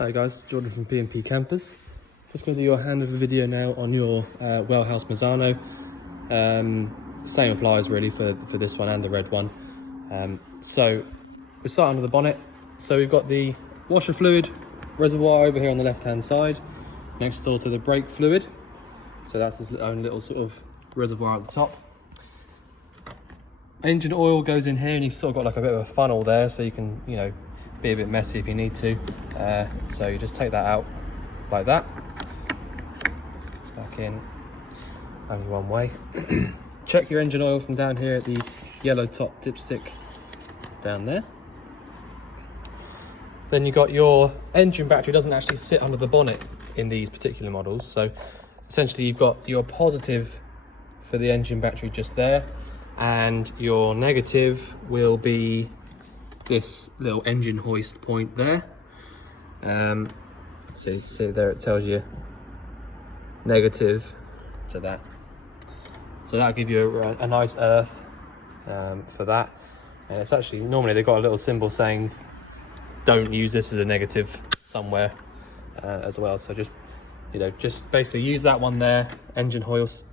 Hi guys, Jordan from P&P Campers. Just going to do your handover video now on your Wellhouse Misano. Same applies really for this one and the red one. So we start under the bonnet. So we've got the washer fluid reservoir over here on the left hand side, next door to the brake fluid. So that's its own little sort of reservoir at the top. Engine oil goes in here, and you've sort of got like a bit of a funnel there, so you can, you know, be a bit messy if you need to. So you just take that out like that, back in, only one way. Check your engine oil from down here at the yellow top dipstick down there. Then you've got your engine battery. Doesn't actually sit under the bonnet in these particular models, so essentially you've got your positive for the engine battery just there, and your negative will be this little engine hoist point there. So you see there, it tells you negative to that. So that'll give you a nice earth for that. And it's actually, normally they've got a little symbol saying don't use this as a negative somewhere as well. So just, you know, just basically use that one there, engine hoist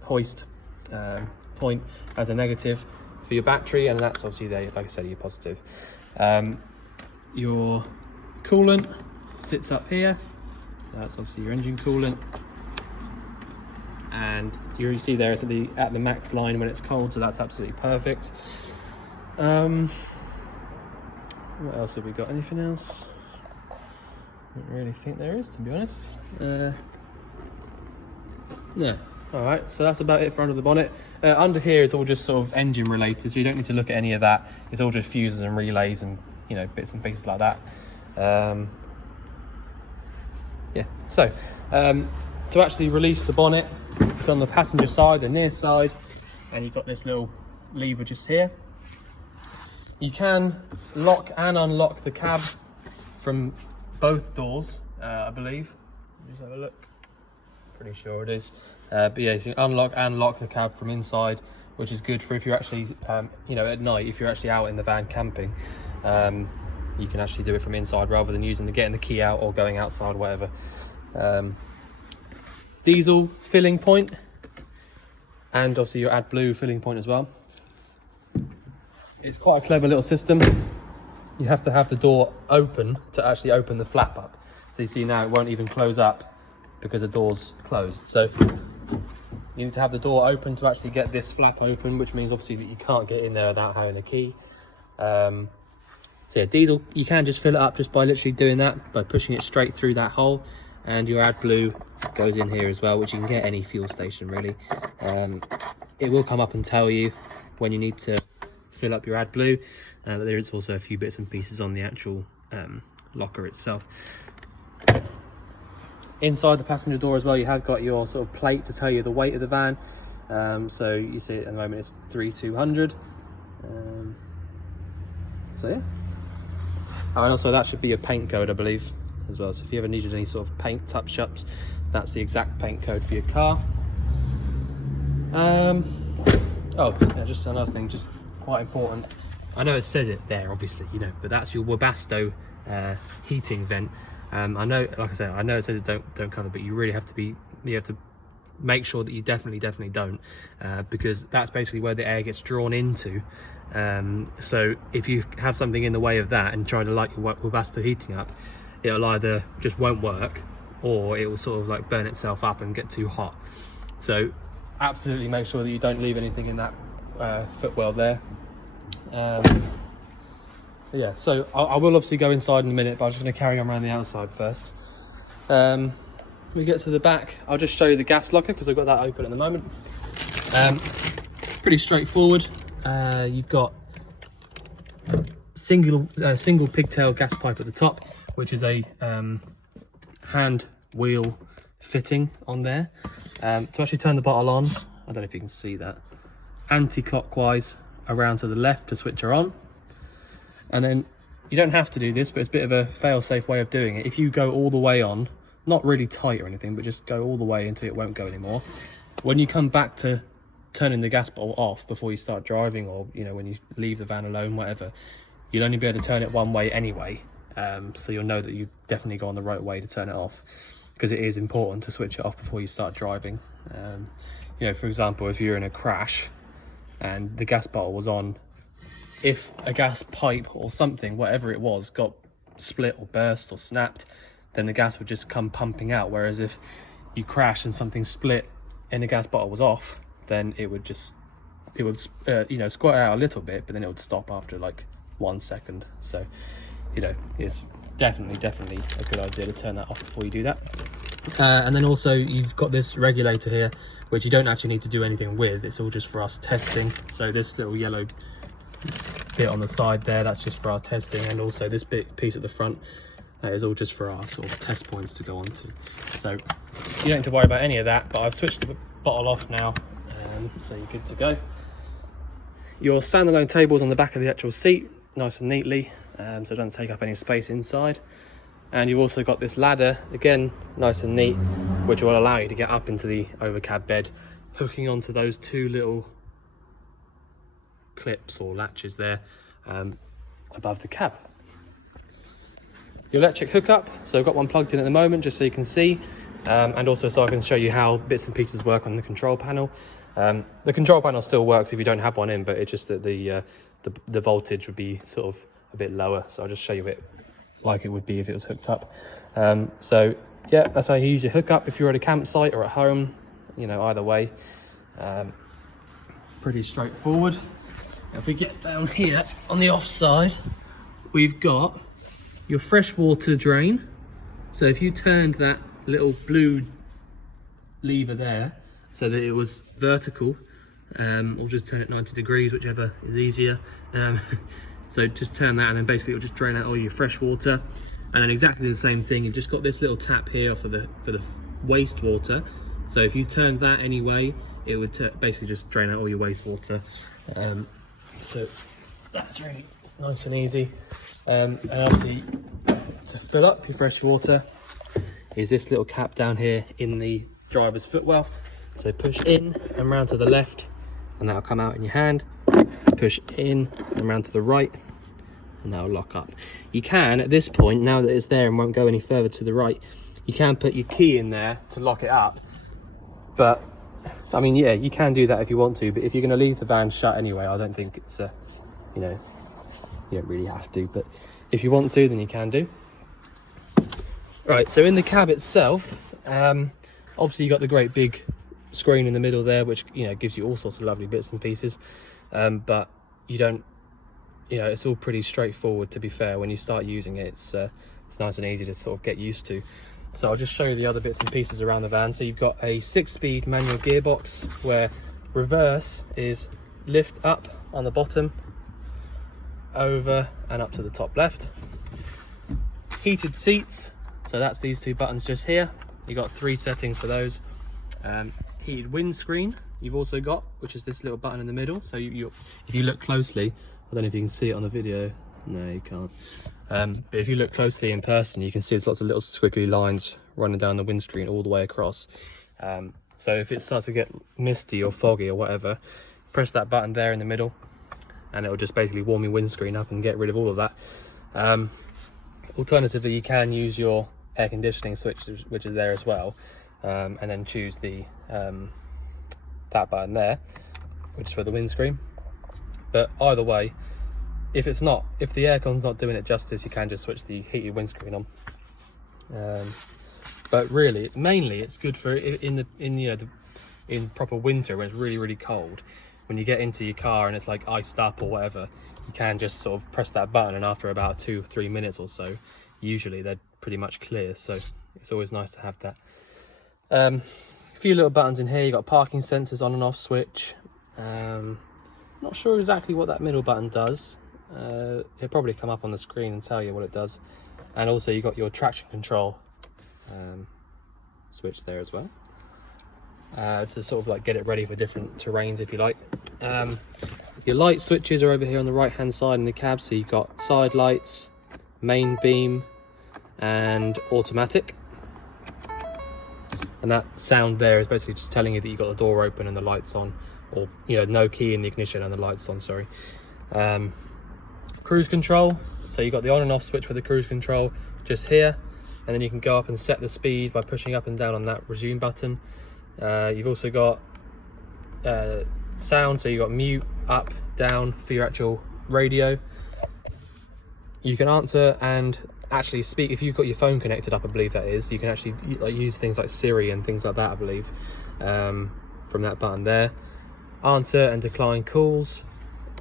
point, as a negative for your battery, and that's obviously there, like I said, your positive. Your coolant sits up here. That's obviously your engine coolant, and you see there it's at the max line when it's cold, so that's absolutely perfect. What else have we got? Anything else? I don't really think there is, to be honest. No. All right, so that's about it for under the bonnet. Under here is all just sort of engine related, so you don't need to look at any of that. It's all just fuses and relays and, you know, bits and pieces like that. Yeah, so to actually release the bonnet, it's on the passenger side, the near side, and you've got this little lever just here. You can lock and unlock the cab from both doors, I believe. Just have a look. Pretty sure it is. But yeah, you can unlock and lock the cab from inside, which is good for if you're actually, you know, at night, if you're actually out in the van camping, you can actually do it from inside rather than getting the key out or going outside, whatever. Diesel filling point, and obviously your AdBlue filling point as well. It's quite a clever little system. You have to have the door open to actually open the flap up. So you see now it won't even close up because the door's closed. So you need to have the door open to actually get this flap open, which means obviously that you can't get in there without having a key. So yeah, diesel, you can just fill it up just by literally doing that, by pushing it straight through that hole. And your AdBlue goes in here as well, which you can get any fuel station really. It will come up and tell you when you need to fill up your AdBlue, but there is also a few bits and pieces on the actual locker itself. Inside the passenger door as well, you have got your sort of plate to tell you the weight of the van. So you see at the moment it's 3,200. So yeah. Oh, and also that should be your paint code, I believe, as well. So if you ever needed any sort of paint touch-ups, that's the exact paint code for your car. Oh, yeah, just another thing, just quite important. I know it says it there, obviously, you know, but that's your Webasto heating vent. I know, like I said, I know it says don't cover, but you really have to make sure that you definitely don't, because that's basically where the air gets drawn into. So if you have something in the way of that and try to light your Webasto heating up, it'll either just won't work, or it will sort of like burn itself up and get too hot. So absolutely make sure that you don't leave anything in that footwell there. Yeah, so I will obviously go inside in a minute, but I'm just going to carry on around the outside first. We get to the back, I'll just show you the gas locker because I've got that open at the moment. Pretty straightforward. You've got single pigtail gas pipe at the top, which is a hand wheel fitting on there. To actually turn the bottle on, I don't know if you can see that, anti-clockwise around to the left to switch her on. And then you don't have to do this, but it's a bit of a fail-safe way of doing it. If you go all the way on, not really tight or anything, but just go all the way until it won't go anymore, when you come back to turning the gas bottle off before you start driving, or, you know, when you leave the van alone, whatever, you'll only be able to turn it one way anyway. so you'll know that you definitely go on the right way to turn it off, because it is important to switch it off before you start driving. You know, for example, if you're in a crash and the gas bottle was on, if a gas pipe or something, whatever it was, got split or burst or snapped, then the gas would just come pumping out. Whereas if you crash and something split and the gas bottle was off, then it would you know, squirt out a little bit, but then it would stop after like 1 second. So, you know, it's definitely a good idea to turn that off before you do that. And then also you've got this regulator here, which you don't actually need to do anything with. It's all just for us testing. So this little yellow bit on the side there, that's just for our testing, and also this piece at the front is all just for our sort of test points to go on to. So you don't have to worry about any of that, but I've switched the bottle off now, so you're good to go. Your standalone table's on the back of the actual seat, nice and neatly, so it doesn't take up any space inside. And you've also got this ladder, again nice and neat, which will allow you to get up into the overcab bed, hooking onto those two little clips or latches there above the cab. Your electric hookup, so I've got one plugged in at the moment just so you can see, and also so I can show you how bits and pieces work on the control panel. The control panel still works if you don't have one in, but it's just that the voltage would be sort of a bit lower, so I'll just show you it like it would be if it was hooked up. So yeah, that's how you use your hookup if you're at a campsite or at home, you know, either way. Pretty straightforward. If we get down here on the off side, we've got your freshwater drain. So if you turned that little blue lever there so that it was vertical, or just turn it 90 degrees, whichever is easier. So just turn that, and then basically it'll just drain out all your fresh water. And then exactly the same thing, you've just got this little tap here for the wastewater. So if you turned that anyway, it would basically just drain out all your wastewater. So that's really nice and easy. And obviously, to fill up your fresh water is this little cap down here in the driver's footwell. So push in and round to the left, and that'll come out in your hand. Push in and round to the right, and that'll lock up. You can, at this point, now that it's there and won't go any further to the right, you can put your key in there to lock it up. But I mean, yeah, you can do that if you want to, but if you're going to leave the van shut anyway, I don't think it's a, you know, you don't really have to, but if you want to, then you can do. Right, so in the cab itself, obviously you got the great big screen in the middle there, which, you know, gives you all sorts of lovely bits and pieces, but you don't, you know, it's all pretty straightforward, to be fair. When you start using it, it's nice and easy to sort of get used to. So I'll just show you the other bits and pieces around the van. So you've got a 6-speed manual gearbox, where reverse is lift up on the bottom, over and up to the top left. Heated seats, so that's these two buttons just here. You've got 3 settings for those. Heated windscreen you've also got, which is this little button in the middle. So if you look closely, I don't know if you can see it on the video. No, you can't. But if you look closely in person, you can see there's lots of little squiggly lines running down the windscreen all the way across. So if it starts to get misty or foggy or whatever, press that button there in the middle, and it'll just basically warm your windscreen up and get rid of all of that. Alternatively, you can use your air conditioning switch, which is there as well, and then choose the that button there, which is for the windscreen. But either way, if the aircon's not doing it justice, you can just switch the heated windscreen on. But really, it's good for in proper winter when it's really, really cold. When you get into your car and it's like iced up or whatever, you can just sort of press that button, and after about 2-3 minutes or so, usually they're pretty much clear. So it's always nice to have that. A few little buttons in here. You've got parking sensors, on and off switch. Not sure exactly what that middle button does. It'll probably come up on the screen and tell you what it does. And also you've got your traction control switch there as well, to sort of like get it ready for different terrains if you like. Your light switches are over here on the right hand side in the cab. So you've got side lights, main beam, and automatic. And that sound there is basically just telling you that you've got the door open and the lights on, or, you know, no key in the ignition and the lights on, sorry. cruise control. So you've got the on and off switch for the cruise control just here, and then you can go up and set the speed by pushing up and down on that resume button. You've also got sound, so you've got mute, up, down for your actual radio. You can answer and actually speak if you've got your phone connected up, I believe that is. You can actually use things like Siri and things like that, I believe, from that button there. Answer and decline calls,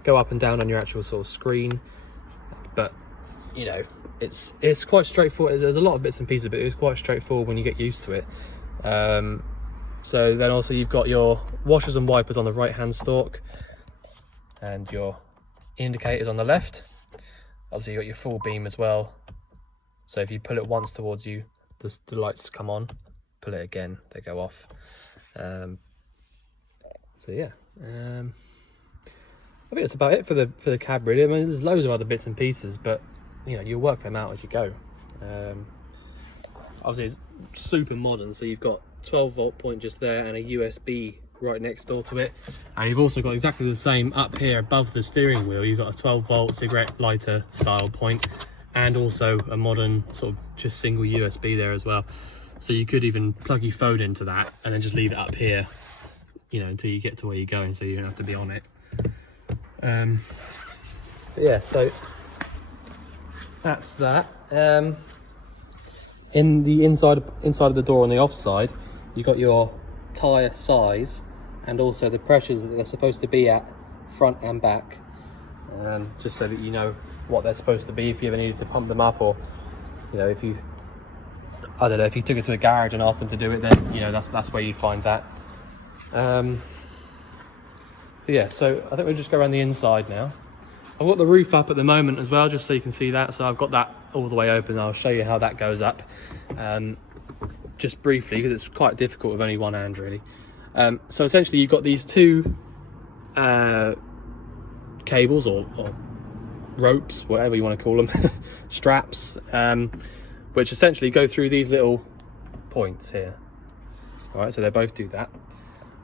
go up and down on your actual sort of screen. But you know, it's quite straightforward. There's a lot of bits and pieces, but it's quite straightforward when you get used to it. So then also you've got your washers and wipers on the right hand stalk, and your indicators on the left. Obviously you've got your full beam as well, so if you pull it once towards you, the lights come on. Pull it again, they go off. So yeah, I think that's about it for the cab really. I mean, there's loads of other bits and pieces, but you know, you'll work them out as you go. Obviously it's super modern, so you've got 12-volt point just there and a USB right next door to it, and you've also got exactly the same up here above the steering wheel. You've got a 12-volt cigarette lighter style point, and also a modern sort of just single USB there as well. So you could even plug your phone into that and then just leave it up here, you know, until you get to where you're going, so you don't have to be on it. But yeah, so that's that. In the inside of the door on the offside, you've got your tyre size and also the pressures that they're supposed to be at front and back, just so that you know what they're supposed to be if you ever needed to pump them up, or you know, if you, I don't know, if you took it to a garage and asked them to do it, then you know that's where you'd find that. Yeah, so I think we'll just go around the inside now. I've got the roof up at the moment as well, just so you can see that. So I've got that all the way open. I'll show you how that goes up, just briefly, because it's quite difficult with only one hand really. So essentially you've got these two cables or ropes, whatever you want to call them, straps, which essentially go through these little points here. All right, so they both do that.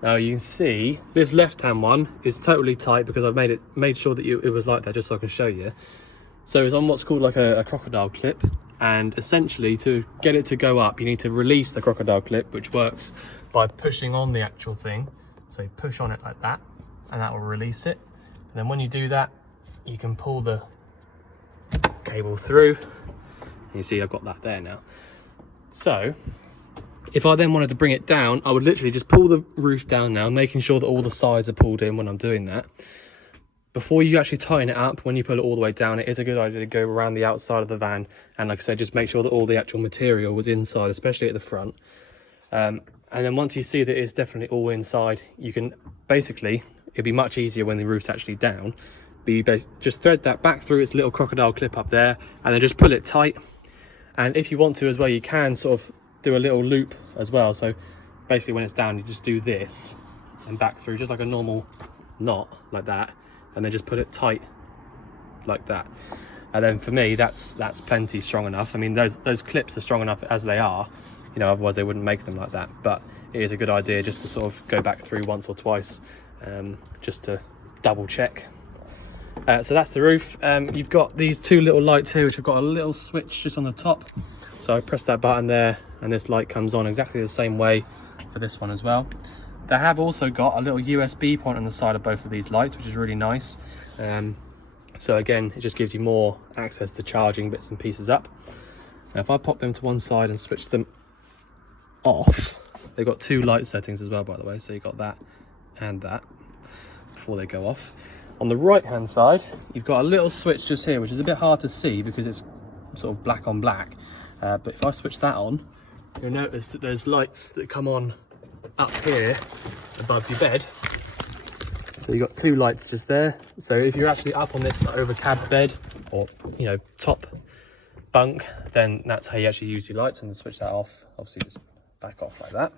Now you can see this left-hand one is totally tight because I've made sure that it was like that, just so I can show you. So it's on what's called like a crocodile clip, and essentially to get it to go up, you need to release the crocodile clip, which works by pushing on the actual thing. So you push on it like that, and that will release it. And then when you do that, you can pull the cable through. You see I've got that there now. So if I then wanted to bring it down, I would literally just pull the roof down now, making sure that all the sides are pulled in when I'm doing that. Before you actually tighten it up, when you pull it all the way down, it is a good idea to go around the outside of the van. And like I said, just make sure that all the actual material was inside, especially at the front. And then once you see that it's definitely all inside, you can basically, it'd be much easier when the roof's actually down. But you just thread that back through its little crocodile clip up there, and then just pull it tight. And if you want to as well, you can sort of do a little loop as well. So basically when it's down, you just do this and back through just like a normal knot like that, and then just put it tight like that. And then for me, that's plenty strong enough. I mean, those clips are strong enough as they are, you know, otherwise they wouldn't make them like that. But it is a good idea just to sort of go back through once or twice, just to double check. So that's the roof. You've got these two little lights here, which have got a little switch just on the top. So I press that button there, and this light comes on exactly the same way for this one as well. They have also got a little USB point on the side of both of these lights, which is really nice. So again, it just gives you more access to charging bits and pieces up. Now if I pop them to one side and switch them off, they've got two light settings as well, by the way. So you've got that and that before they go off. On the right hand side, you've got a little switch just here, which is a bit hard to see because it's sort of black on black. But if I switch that on, you'll notice that there's lights that come on up here above your bed. So you've got two lights just there. So if you're actually up on this over cab bed, or you know, top bunk, then that's how you actually use your lights. And switch that off, obviously just back off like that.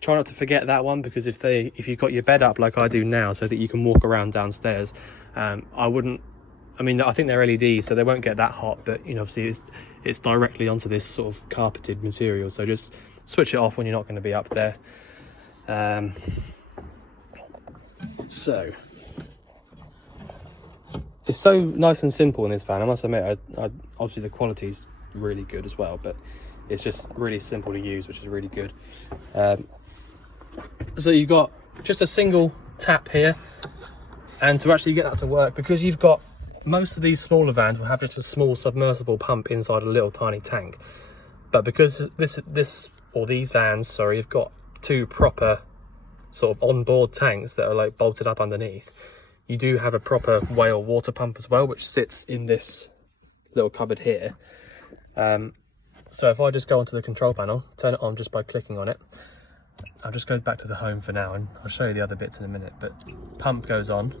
Try not to forget that one, because if you've got your bed up like I do now, so that you can walk around downstairs, I mean, I think they're LEDs, so they won't get that hot, but you know, obviously it's directly onto this sort of carpeted material, so just switch it off when you're not going to be up there. So it's so nice and simple in this van. I must admit, obviously the quality's really good as well, but it's just really simple to use, which is really good. So you've got just a single tap here, and to actually get that to work, because you've got, most of these smaller vans will have just a small submersible pump inside a little tiny tank, but because these vans, sorry, have got two proper sort of onboard tanks that are like bolted up underneath, you do have a proper whale water pump as well, which sits in this little cupboard here. So if I just go onto the control panel, turn it on just by clicking on it. I'll just go back to the home for now, and I'll show you the other bits in a minute, but pump goes on,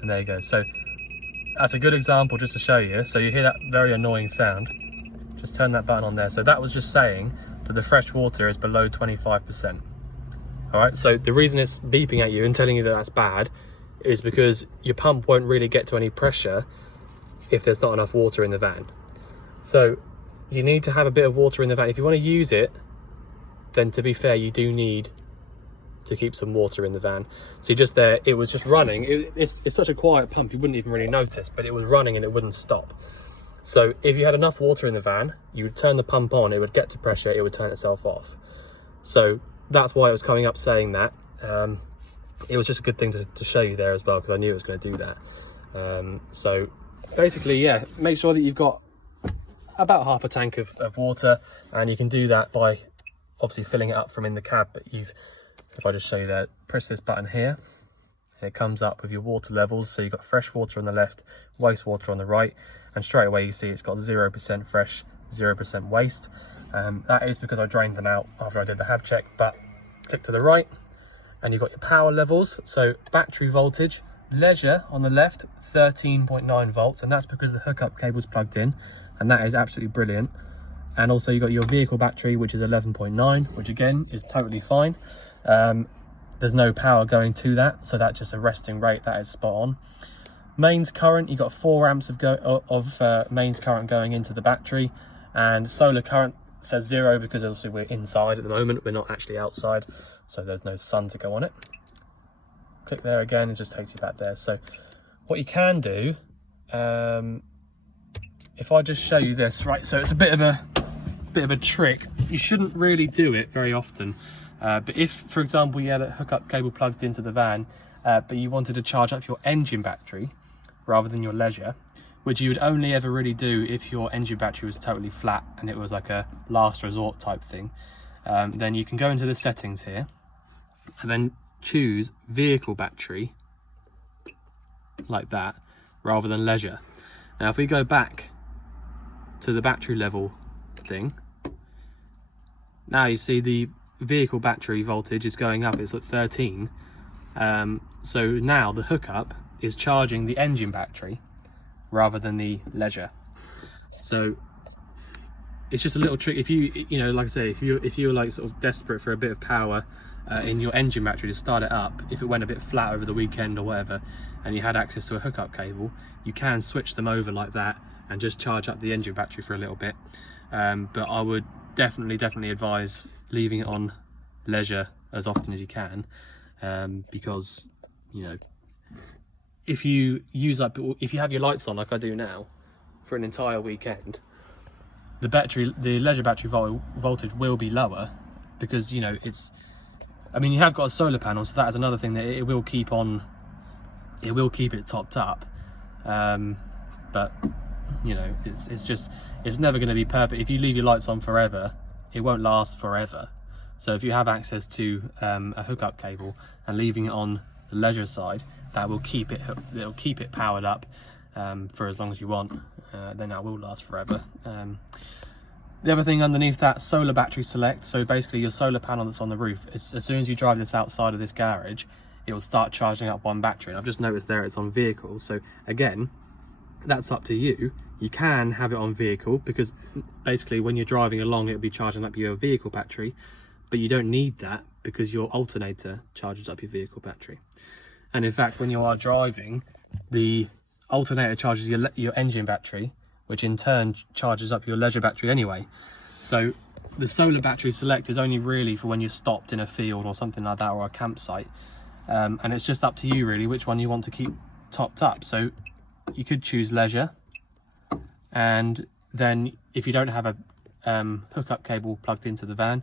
and there you go. So that's a good example just to show you. So you hear that very annoying sound, just turn that button on there. So that was just saying that the fresh water is below 25%. All right, so the reason it's beeping at you and telling you that that's bad is because your pump won't really get to any pressure if there's not enough water in the van. So you need to have a bit of water in the van. If you want to use it, then to be fair, you do need to keep some water in the van. See, just there, it was just running. It's such a quiet pump, you wouldn't even really notice, but it was running and it wouldn't stop. So if you had enough water in the van, you would turn the pump on, it would get to pressure, it would turn itself off. So that's why it was coming up saying that. It was just a good thing to show you there as well, because I knew it was going to do that. So basically, yeah, make sure that you've got about half a tank of water, and you can do that by obviously filling it up from in the cab. But if I just show you there, press this button here, and it comes up with your water levels. So you've got fresh water on the left, wastewater on the right, and straight away you see it's got 0% fresh, 0% waste. That is because I drained them out after I did the hab check. But click to the right and you've got your power levels. So battery voltage, leisure on the left, 13.9 volts, and that's because the hookup cable's plugged in, and that is absolutely brilliant. And also you've got your vehicle battery, which is 11.9, which again is totally fine. There's no power going to that, so that's just a resting rate. That is spot on. Mains current, you've got 4 amps of mains current going into the battery, and solar current says 0 because obviously we're inside at the moment, we're not actually outside, so there's no sun to go on it. Click there again, it just takes you back there. So what you can do, if I just show you this, right, so it's a bit of a trick. You shouldn't really do it very often, but if, for example, you had a hookup cable plugged into the van, but you wanted to charge up your engine battery rather than your leisure, which you would only ever really do if your engine battery was totally flat and it was like a last resort type thing, then you can go into the settings here and then choose vehicle battery like that rather than leisure. Now if we go back to the battery level thing, now you see the vehicle battery voltage is going up, it's at 13. So now the hookup is charging the engine battery rather than the leisure. So it's just a little trick. If you know, like I say, if you're like sort of desperate for a bit of power in your engine battery to start it up, if it went a bit flat over the weekend or whatever, and you had access to a hookup cable, you can switch them over like that and just charge up the engine battery for a little bit. But I would definitely advise leaving it on leisure as often as you can, because, you know, if you if you have your lights on like I do now for an entire weekend, the leisure battery voltage will be lower, because, you know, I mean, you have got a solar panel, so that is another thing that it will keep it topped up, but, you know, it's never going to be perfect. If you leave your lights on forever, it won't last forever. So if you have access to a hookup cable and leaving it on the leisure side, that will keep it powered up for as long as you want. Then that will last forever. The other thing underneath that, solar battery select. So basically your solar panel that's on the roof, as soon as you drive this outside of this garage, it will start charging up one battery. And I've just noticed there it's on vehicle. So again, that's up to you. You can have it on vehicle, because basically when you're driving along, it'll be charging up your vehicle battery, but you don't need that because your alternator charges up your vehicle battery. And in fact, when you are driving, the alternator charges your engine battery, which in turn charges up your leisure battery anyway. So the solar battery select is only really for when you're stopped in a field or something like that, or a campsite. And it's just up to you really which one you want to keep topped up. So you could choose leisure, and then if you don't have a hookup cable plugged into the van,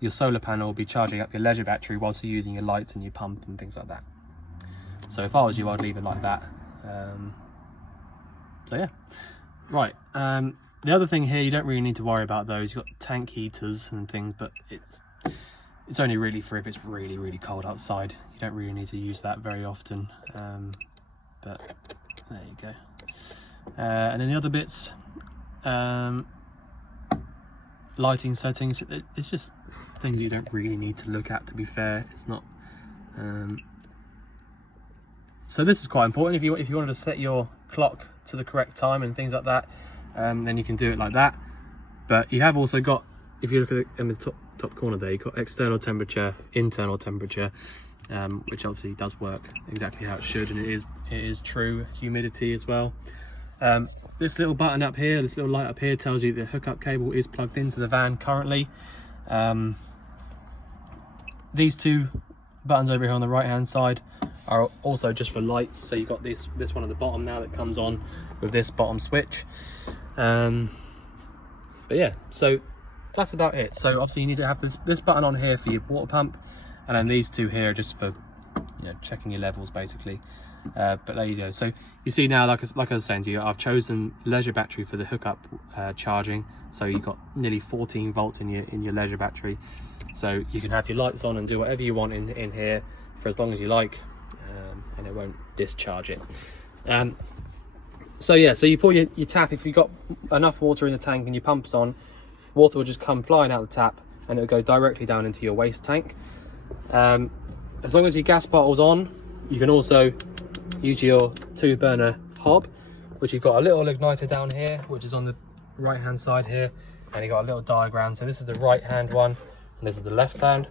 your solar panel will be charging up your leisure battery whilst you're using your lights and your pump and things like that. So if I was you, I'd leave it like that. So yeah, right. The other thing here, you don't really need to worry about those. You've got tank heaters and things, but it's only really for if it's really, really cold outside. You don't really need to use that very often. But there you go. And then the other bits, lighting settings, it's just things you don't really need to look at, to be fair. It's not so this is quite important. If you wanted to set your clock to the correct time and things like that, then you can do it like that. But you have also got, if you look at it in the top corner there, you've got external temperature, internal temperature, which obviously does work exactly how it should, and it is true humidity as well. This little button up here, this little light up here, tells you the hookup cable is plugged into the van currently. These two buttons over here on the right hand side are also just for lights. So you've got this one at the bottom now that comes on with this bottom switch. But yeah, so that's about it. So obviously you need to have this button on here for your water pump, and then these two here are just for, you know, checking your levels basically. But there you go. So you see now, like I was saying to you, I've chosen leisure battery for the hookup charging. So you've got nearly 14 volts in your leisure battery. So you can have your lights on and do whatever you want in here for as long as you like, and it won't discharge it. So yeah, so you pour your tap. If you've got enough water in the tank and your pump's on, water will just come flying out the tap and it'll go directly down into your waste tank. As long as your gas bottle's on, you can also use your 2 burner hob, which you've got a little igniter down here, which is on the right hand side here, and you've got a little diagram. So this is the right hand one and this is the left hand.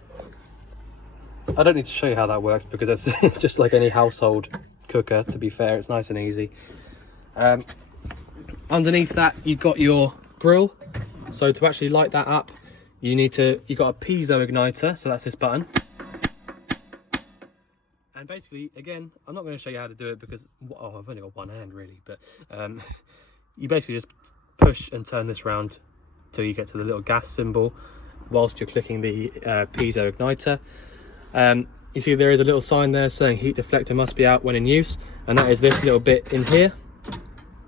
I don't need to show you how that works because it's just like any household cooker, to be fair. It's nice and easy. Underneath that you've got your grill. So to actually light that up, you've got a Piezo Igniter, so that's this button. And basically, again, I'm not going to show you how to do it because I've only got one hand really, but you basically just push and turn this round till you get to the little gas symbol whilst you're clicking the Piezo Igniter. You see there is a little sign there saying heat deflector must be out when in use, and that is this little bit in here.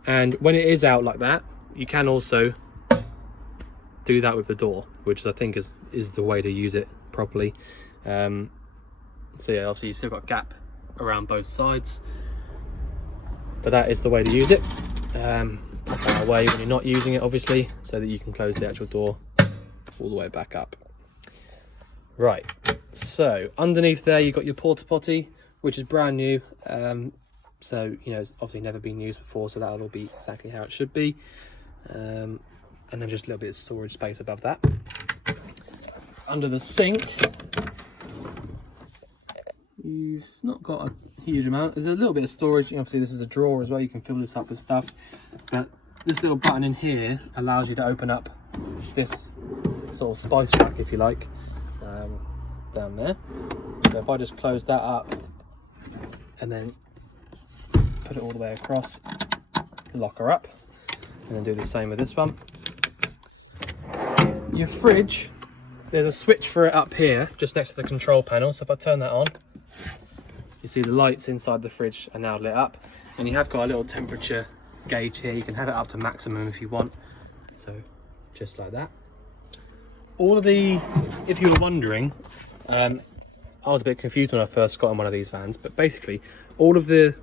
And when it is out like that, you can also do that with the door, which I think is the way to use it properly. So yeah, obviously you've still got a gap around both sides, but that is the way to use it. Put that away when you're not using it, obviously, so that you can close the actual door all the way back up. Right, so underneath there you've got your porta potty, which is brand new. So, you know, it's obviously never been used before, so that'll all be exactly how it should be. And then just a little bit of storage space above that. Under the sink, you've not got a huge amount. There's a little bit of storage. Obviously this is a drawer as well, you can fill this up with stuff. But this little button in here allows you to open up this sort of spice rack, if you like, down there. So if I just close that up and then put it all the way across, lock her up, and then do the same with this one. Your fridge, there's a switch for it up here just next to the control panel. So if I turn that on, you see the lights inside the fridge are now lit up, and you have got a little temperature gauge here. You can have it up to maximum if you want, so just like that. All of the, if you were wondering, I was a bit confused when I first got in one of these vans, but basically all of the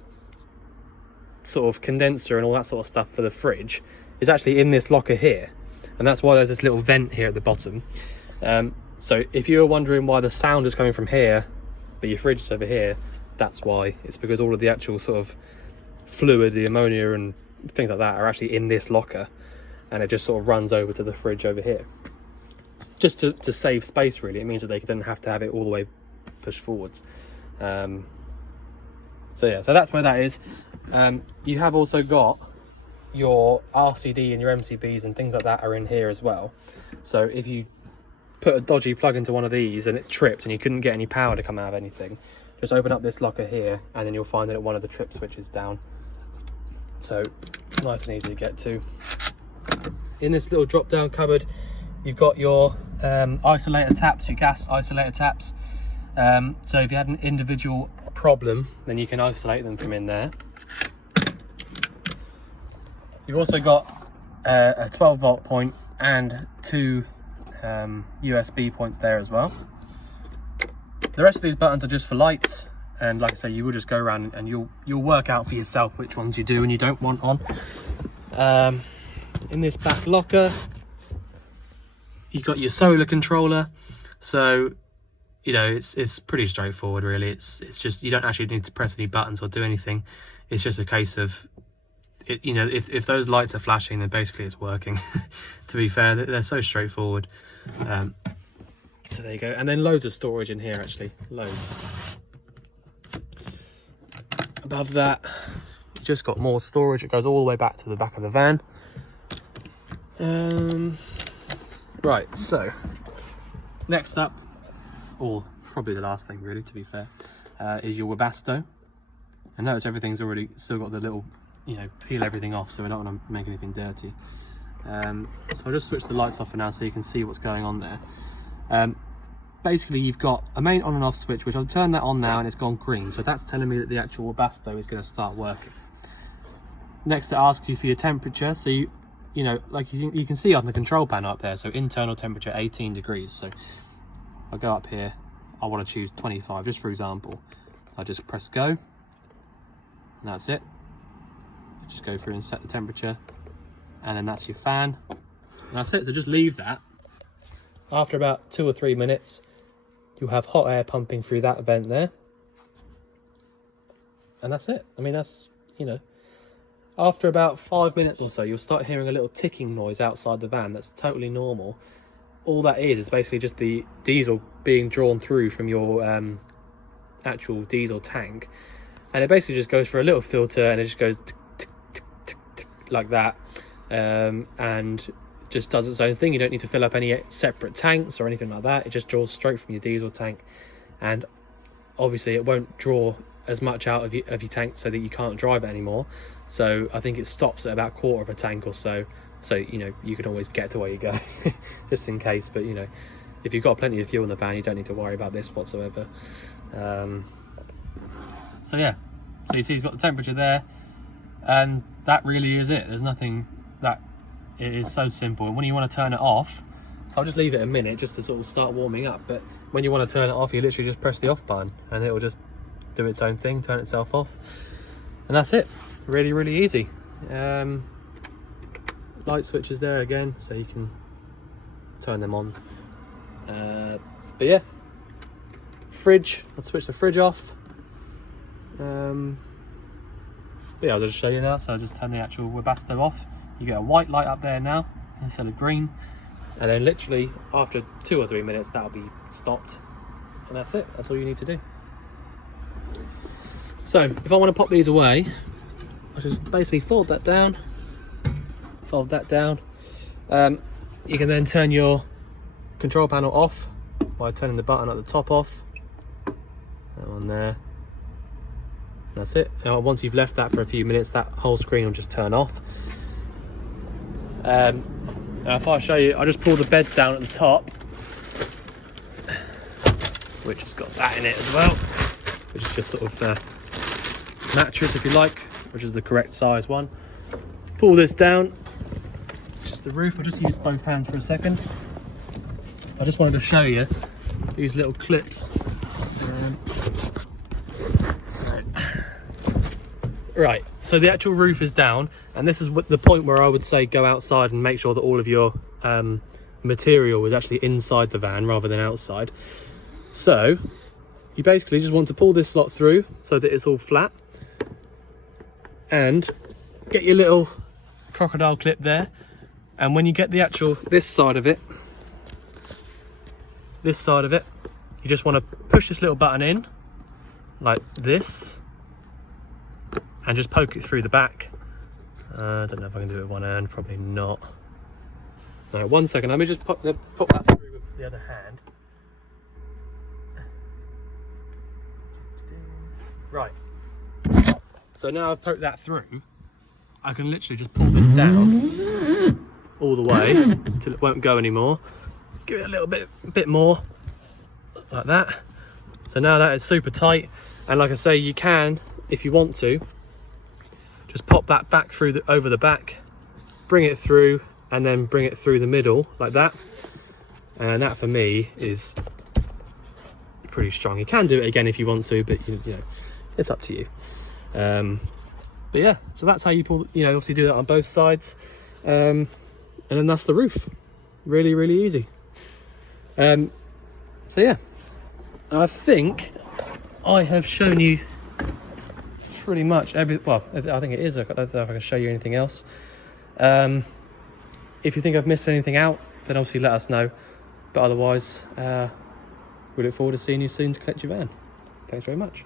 sort of condenser and all that sort of stuff for the fridge is actually in this locker here, and that's why there's this little vent here at the bottom. So if you were wondering why the sound is coming from here but your fridge is over here, that's why. It's because all of the actual sort of fluid, the ammonia and things like that, are actually in this locker, and it just sort of runs over to the fridge over here. Just to save space, really. It means that they don't have to have it all the way pushed forwards. So yeah, so that's where that is. You have also got your RCD and your MCBs and things like that are in here as well. So if you put a dodgy plug into one of these and it tripped and you couldn't get any power to come out of anything, just open up this locker here, and then you'll find that one of the trip switches down. So nice and easy to get to. In this little drop down cupboard, you've got your isolator taps, your gas isolator taps. So if you had an individual problem, then you can isolate them from in there. You've also got a 12 volt point and 2 USB points there as well. The rest of these buttons are just for lights, and like I say, you will just go around and you'll work out for yourself which ones you do and you don't want on. In this back locker, you've got your solar controller. So you know, it's pretty straightforward really. It's just, you don't actually need to press any buttons or do anything. It's just a case of it, you know, if those lights are flashing, then basically it's working. To be fair, they're so straightforward. So there you go. And then loads of storage in here, actually, loads. Above that, you just got more storage. It goes all the way back to the back of the van. Right, so next up, or probably the last thing really, to be fair, is your Webasto. And notice everything's already still got the little, you know, peel everything off, so we're not going to make anything dirty. So I'll just switch the lights off for now so you can see what's going on there. Basically, you've got a main on and off switch, which I'll turn that on now and it's gone green, so that's telling me that the actual Webasto is going to start working. Next, it asks you for your temperature, so you know, like you can see on the control panel up there, so internal temperature 18 degrees. So I'll go up here, I want to choose 25 just for example. I just press go, and that's it. Just go through and set the temperature, and then that's your fan, and that's it. So just leave that. After about 2 or 3 minutes, you'll have hot air pumping through that vent there, and that's it. I mean, that's, you know, after about 5 minutes or so, you'll start hearing a little ticking noise outside the van. That's totally normal. All that is basically just the diesel being drawn through from your actual diesel tank, and it basically just goes for a little filter, and it just goes tick, tick, tick, tick, tick, like that, and just does its own thing. You don't need to fill up any separate tanks or anything like that. It just draws straight from your diesel tank, and obviously it won't draw as much out of your tank so that you can't drive it anymore. So I think it stops at about 1/4 of a tank or so. So, you know, you can always get to where you go, just in case. But, you know, if you've got plenty of fuel in the van, you don't need to worry about this whatsoever. So yeah, so you see it's got the temperature there, and that really is it. There's nothing, that it is so simple. And when you want to turn it off, I'll just leave it a minute just to sort of start warming up. But when you want to turn it off, you literally just press the off button and it will just do its own thing, turn itself off, and that's it. Really, really easy. Light switches there again, so you can turn them on. But yeah, fridge, I'll switch the fridge off. But yeah, I'll just show you now. So I'll just turn the actual Webasto off. You get a white light up there now instead of green, and then literally after 2 or 3 minutes that'll be stopped, and that's it. That's all you need to do. So if I want to pop these away, I just basically fold that down. You can then turn your control panel off by turning the button at the top off. That one there. That's it. Now, once you've left that for a few minutes, that whole screen will just turn off. Now if I show you, I just pull the bed down at the top, which has got that in it as well, which is just sort of mattress, if you like, which is the correct size one. Pull this down, just the roof. I'll just use both hands for a second. I just wanted to show you these little clips. Right, so the actual roof is down, and this is the point where I would say go outside and make sure that all of your material is actually inside the van rather than outside. So you basically just want to pull this slot through so that it's all flat, and get your little crocodile clip there, and when you get the actual this side of it, you just want to push this little button in like this and just poke it through the back. I don't know if I can do it with one hand, probably not. All right, 1 second, let me just put that through with the other hand. Right. So now I've poked that through, I can literally just pull this down all the way until it won't go anymore. Give it a little bit more, like that. So now that is super tight, and like I say, you can, if you want to, just pop that back through over the back, bring it through, and then bring it through the middle like that. And that for me is pretty strong. You can do it again if you want to, but you know, it's up to you. But yeah, so that's how you pull, you know, obviously do that on both sides. And then that's the roof. Really, really easy. So yeah, I think I have shown you pretty much well, I think it is. I don't know if I can show you anything else. If you think I've missed anything out, then obviously let us know. But otherwise, we look forward to seeing you soon to collect your van. Thanks very much.